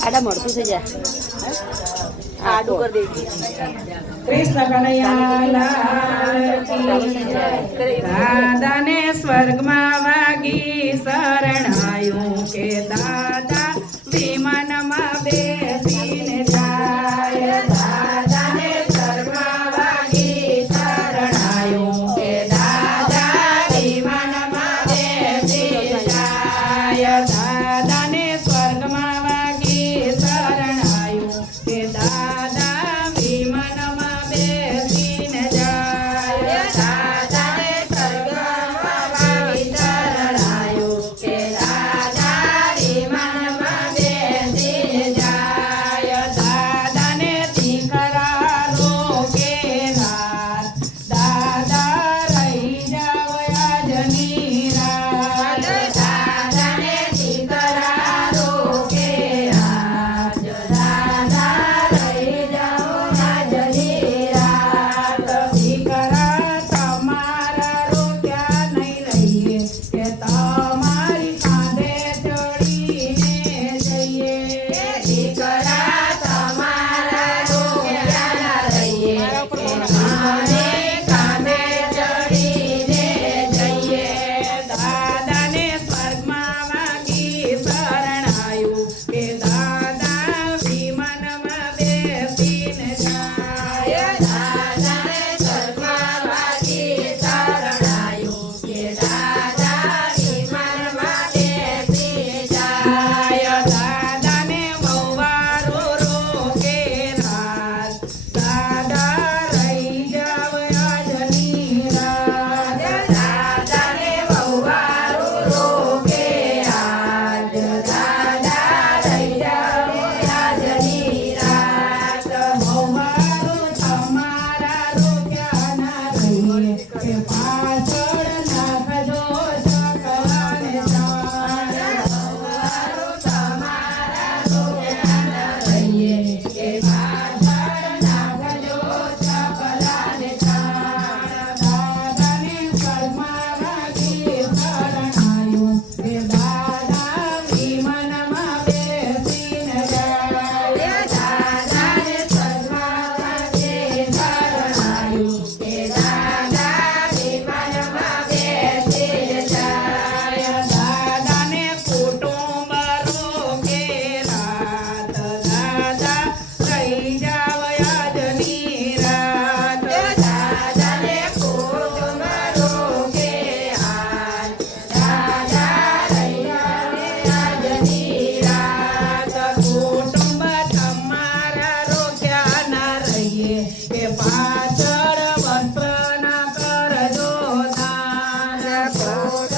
આડા મળતું થઈ જાય આડો કરી દેજે કૃષ્ણ સ્વર્ગમાં વાગી શરણાયું કે દા agora.